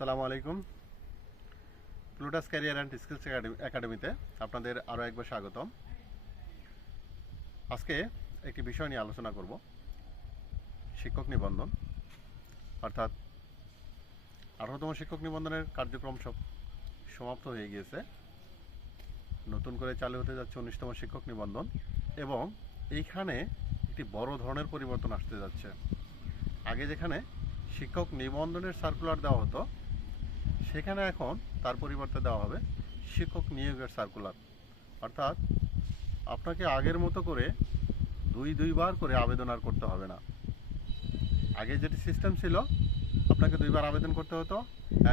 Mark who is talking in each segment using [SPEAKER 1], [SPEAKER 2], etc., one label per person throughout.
[SPEAKER 1] আসসালামু আলাইকুম। প্লুটাস career and skills একাডেমিতে আপনাদের আরও একবার স্বাগতম। আজকে একটি বিষয় নিয়ে আলোচনা করব। শিক্ষক নিবন্ধন, অর্থাৎ আঠারোতম শিক্ষক নিবন্ধনের কার্যক্রম সব সমাপ্ত হয়ে গিয়েছে। নতুন করে চালু হতে যাচ্ছে উনিশতম শিক্ষক নিবন্ধন এবং এইখানে একটি বড় ধরনের পরিবর্তন আসতে যাচ্ছে। আগে যেখানে শিক্ষক নিবন্ধনের সার্কুলার দেওয়া হতো সেখানে এখন তার পরিবর্তে দেওয়া হবে শিক্ষক নিয়োগের সার্কুলার অর্থাৎ আপনাকে আগের মতো করে দুই দুইবার করে আবেদন আর করতে হবে না। আগে যেটি সিস্টেম ছিল, আপনাকে দুইবার আবেদন করতে হতো।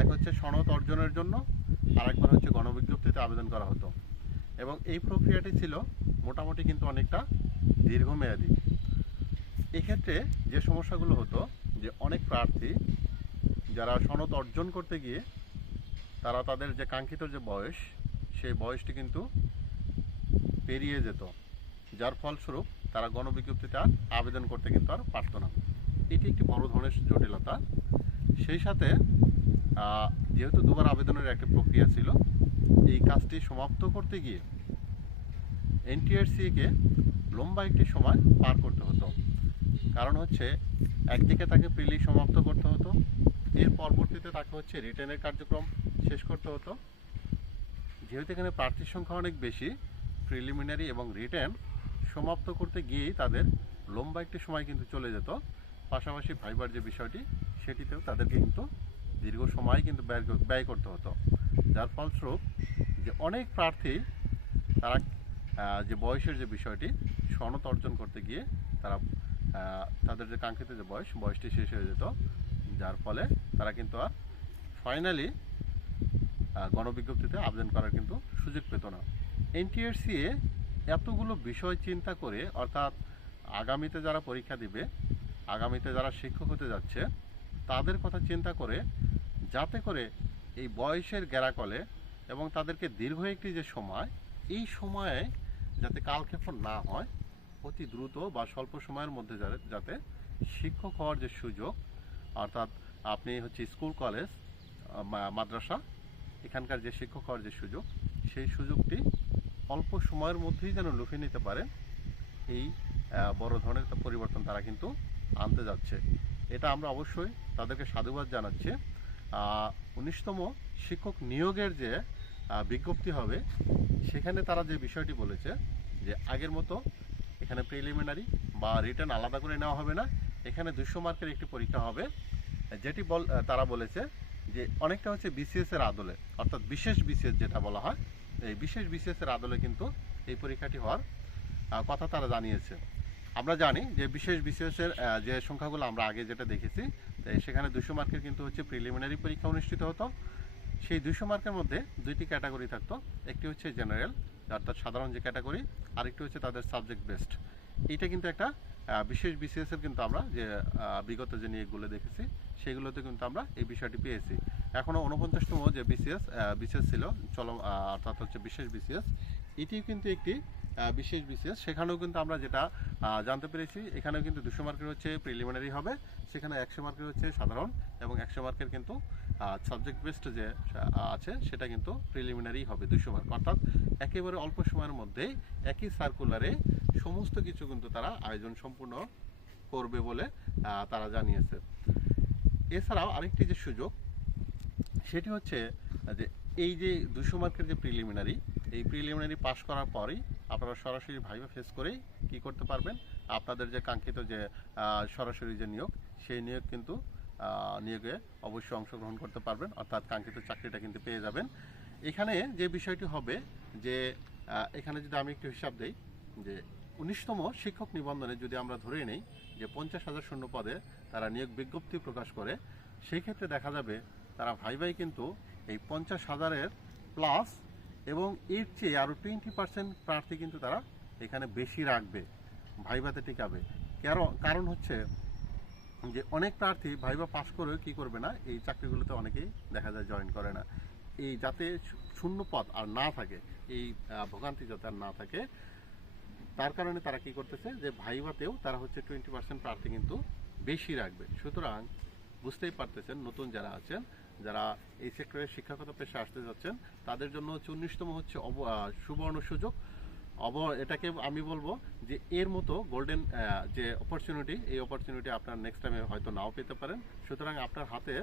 [SPEAKER 1] এক হচ্ছে সনদ অর্জনের জন্য আর একবার হচ্ছে গণবিজ্ঞপ্তিতে আবেদন করা হতো। এবং এই প্রক্রিয়াটি ছিল মোটামুটি কিন্তু অনেকটা দীর্ঘমেয়াদী। এক্ষেত্রে যে সমস্যাগুলো হতো, যে অনেক প্রার্থী যারা সনদ অর্জন করতে গিয়ে তারা তাদের যে কাঙ্ক্ষিত যে বয়স, সেই বয়সটি কিন্তু পেরিয়ে যেত। যার ফলস্বরূপ তারা গণবিজ্ঞপ্তিতে আর আবেদন করতে কিন্তু আর পারত না। এটি একটি বড় ধরনের জটিলতা। সেই সাথে যেহেতু দুবার আবেদনের একটি প্রক্রিয়া ছিল, এই কাজটি সমাপ্ত করতে গিয়ে এনটিআরসিকে লম্বা একটি সময় পার করতে হতো। কারণ হচ্ছে, একদিকে তাকে প্রিলি সমাপ্ত করতে হতো, এর পরবর্তীতে তাকে হচ্ছে রিটেনের কার্যক্রম শেষ করতে হতো। যেহেতু এখানে প্রার্থীর সংখ্যা অনেক বেশি প্রিলিমিনারি এবং রিটেন সমাপ্ত করতে গিয়েই তাদের লম্বা একটি সময় কিন্তু চলে যেত। পাশাপাশি ভাইবার যে বিষয়টি, সেটিতেও তাদেরকে কিন্তু দীর্ঘ সময় কিন্তু ব্যয় ব্যয় করতে হতো। যার ফলস্বরূপ যে অনেক প্রার্থী, তারা যে বয়সের যে বিষয়টি, সনদ অর্জন করতে গিয়ে তারা তাদের যে কাঙ্ক্ষিত যে বয়স, বয়সটি শেষ হয়ে যেত। যার ফলে তারা কিন্তু আর ফাইনালি গণবিজ্ঞপ্তিতে আবেদন করার কিন্তু সুযোগ পেত না। এনটিআরসিএ এতগুলো বিষয় চিন্তা করে, অর্থাৎ আগামীতে যারা পরীক্ষা দিবে, আগামীতে যারা শিক্ষক হতে যাচ্ছে, তাদের কথা চিন্তা করে, যাতে করে এই বয়সের গেরাকলে এবং তাদেরকে দীর্ঘ একটি যে সময়, এই সময়ে যাতে কালক্ষেপণ না হয়, অতি দ্রুত বা স্বল্প সময়ের মধ্যে যাতে- শিক্ষক হওয়ার যে সুযোগ, অর্থাৎ আপনি হচ্ছে স্কুল, কলেজ মাদ্রাসা এখানকার যে শিক্ষক হওয়ার যে সুযোগ, সেই সুযোগটি অল্প সময়ের মধ্যেই যেন লুফে নিতে পারে এই বড় ধরনের পরিবর্তন তারা কিন্তু আনতে যাচ্ছে। এটা আমরা অবশ্যই তাদেরকে সাধুবাদ জানাচ্ছি। উনিশতম শিক্ষক নিয়োগের যে বিজ্ঞপ্তি হবে, সেখানে তারা যে বিষয়টি বলেছে, যে আগের মতো এখানে প্রিলিমিনারি বা রিটার্ন আলাদা করে নেওয়া হবে না। এখানে দুশো মার্কের একটি পরীক্ষা হবে, যেটি বল তারা বলেছে যে অনেকটা হচ্ছে বিসিএস এর আদলে অর্থাৎ বিশেষ বিসিএস যেটা বলা হয় এই বিশেষ বিসিএস এর আদলে কিন্তু এই পরীক্ষাটি হওয়ার কথা তারা জানিয়েছে। আমরা জানি যে বিশেষ আহ, যে সংখ্যাগুলো আমরা আগে যেটা দেখেছি সেখানে দুশো মার্কের কিন্তু হচ্ছে প্রিলিমিনারি পরীক্ষা অনুষ্ঠিত হতো। সেই দুশো মার্কের মধ্যে দুইটি ক্যাটাগরি থাকতো একটি হচ্ছে জেনারেল অর্থাৎ সাধারণ যে ক্যাটাগরি আরেকটি হচ্ছে তাদের সাবজেক্ট বেসড এইটা কিন্তু একটা বিশেষ বিসিএস এর কিন্তু আমরা যে বিগত যে নিয়োগগুলো দেখেছি, সেগুলোতে কিন্তু আমরা এই বিষয়টি পেয়েছি। এখনও উনপঞ্চাশতম যে বিসিএস বিসিএস ছিল চল অর্থাৎ হচ্ছে বিশেষ বিসিএস এটিও কিন্তু একটি বিশেষ বিসিএস সেখানেও কিন্তু আমরা যেটা জানতে পেরেছি, এখানেও কিন্তু দুশো মার্কের হচ্ছে প্রিলিমিনারি হবে, সেখানে একশো মার্কের হচ্ছে সাধারণ এবং একশো মার্কের কিন্তু সাবজেক্ট বেসড যে আছে, সেটা কিন্তু প্রিলিমিনারি হবে দুশো মার্ক। অর্থাৎ একেবারে অল্প সময়ের মধ্যেই একই সার্কুলারে সমস্ত কিছু কিন্তু তারা আয়োজন সম্পূর্ণ করবে বলে তারা জানিয়েছে। এছাড়াও আরেকটি যে সুযোগ, সেটি হচ্ছে যে এই যে দুশো মার্কের যে প্রিলিমিনারি এই প্রিলিমিনারি পাশ করার পরেই আপনারা সরাসরি ভাইবা ফেস করেই কি করতে পারবেন? আপনাদের যে কাঙ্ক্ষিত যে সরাসরি যে নিয়োগ, সেই নিয়োগ কিন্তু নিয়োগে অবশ্যই অংশগ্রহণ করতে পারবেন, অর্থাৎ কাঙ্ক্ষিত চাকরিটা কিন্তু পেয়ে যাবেন। এখানে যে বিষয়টি হবে যে এখানে যদি আমি একটু হিসাব দেই, যে উনিশতম শিক্ষক নিবন্ধনে যদি আমরা ধরে নেই যে পঞ্চাশ হাজার শূন্য পদে তারা নিয়োগ বিজ্ঞপ্তি প্রকাশ করে, সেই ক্ষেত্রে দেখা যাবে তারা ভাই ভাই কিন্তু এই পঞ্চাশ হাজারের প্লাস এবং এর চেয়ে আরও টোয়েন্টি পার্সেন্ট প্রার্থী কিন্তু তারা এখানে বেশি রাখবে, ভাইভাতে টিকাবে। কারণ কারণ হচ্ছে যে অনেক প্রার্থী ভাইবা পাশ করেও কি করবে না, এই চাকরিগুলোতে অনেকেই দেখা যায় জয়েন করে না। এই যাতে শূন্য পদ আর না থাকে, এই ভোগান্তি যাতে আর না থাকে তার কারণে তারা কি করতেছে যে ভাইভাতেও তারা হচ্ছে টোয়েন্টি পার্সেন্ট প্রার্থী কিন্তু বেশি রাখবে। সুতরাং বুঝতেই পারতেছেন নতুন যারা আছেন, যারা এই সেক্টরে শিক্ষাগত পেশা আসতে যাচ্ছেন, তাদের জন্য হচ্ছে উনিশতম হচ্ছে সুবর্ণ সুযোগ। অব, এটাকে আমি বলব যে এর মতো গোল্ডেন যে অপরচুনিটি এই অপরচুনিটি আপনার নেক্সট টাইমে হয়তো নাও পেতে পারেন। সুতরাং আপনার হাতে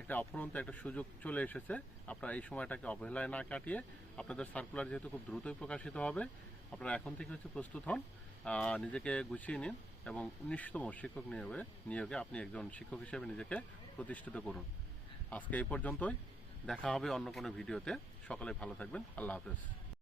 [SPEAKER 1] একটা অফুরন্ত একটা সুযোগ চলে এসেছে। আপনারা এই সময়টাকে অবহেলায় না কাটিয়ে আপনাদের সার্কুলার যেহেতু খুব দ্রুতই প্রকাশিত হবে আপনারা এখন থেকে হচ্ছে প্রস্তুত হন নিজেকে গুছিয়ে নিন এবং উনিশতম শিক্ষক নিয়োগে নিয়োগে আপনি একজন শিক্ষক হিসেবে নিজেকে প্রতিষ্ঠিত করুন। আজকে এই পর্যন্তই। দেখা হবে অন্য কোনো ভিডিওতে। সকালে ভালো থাকবেন। আল্লাহ হাফেজ।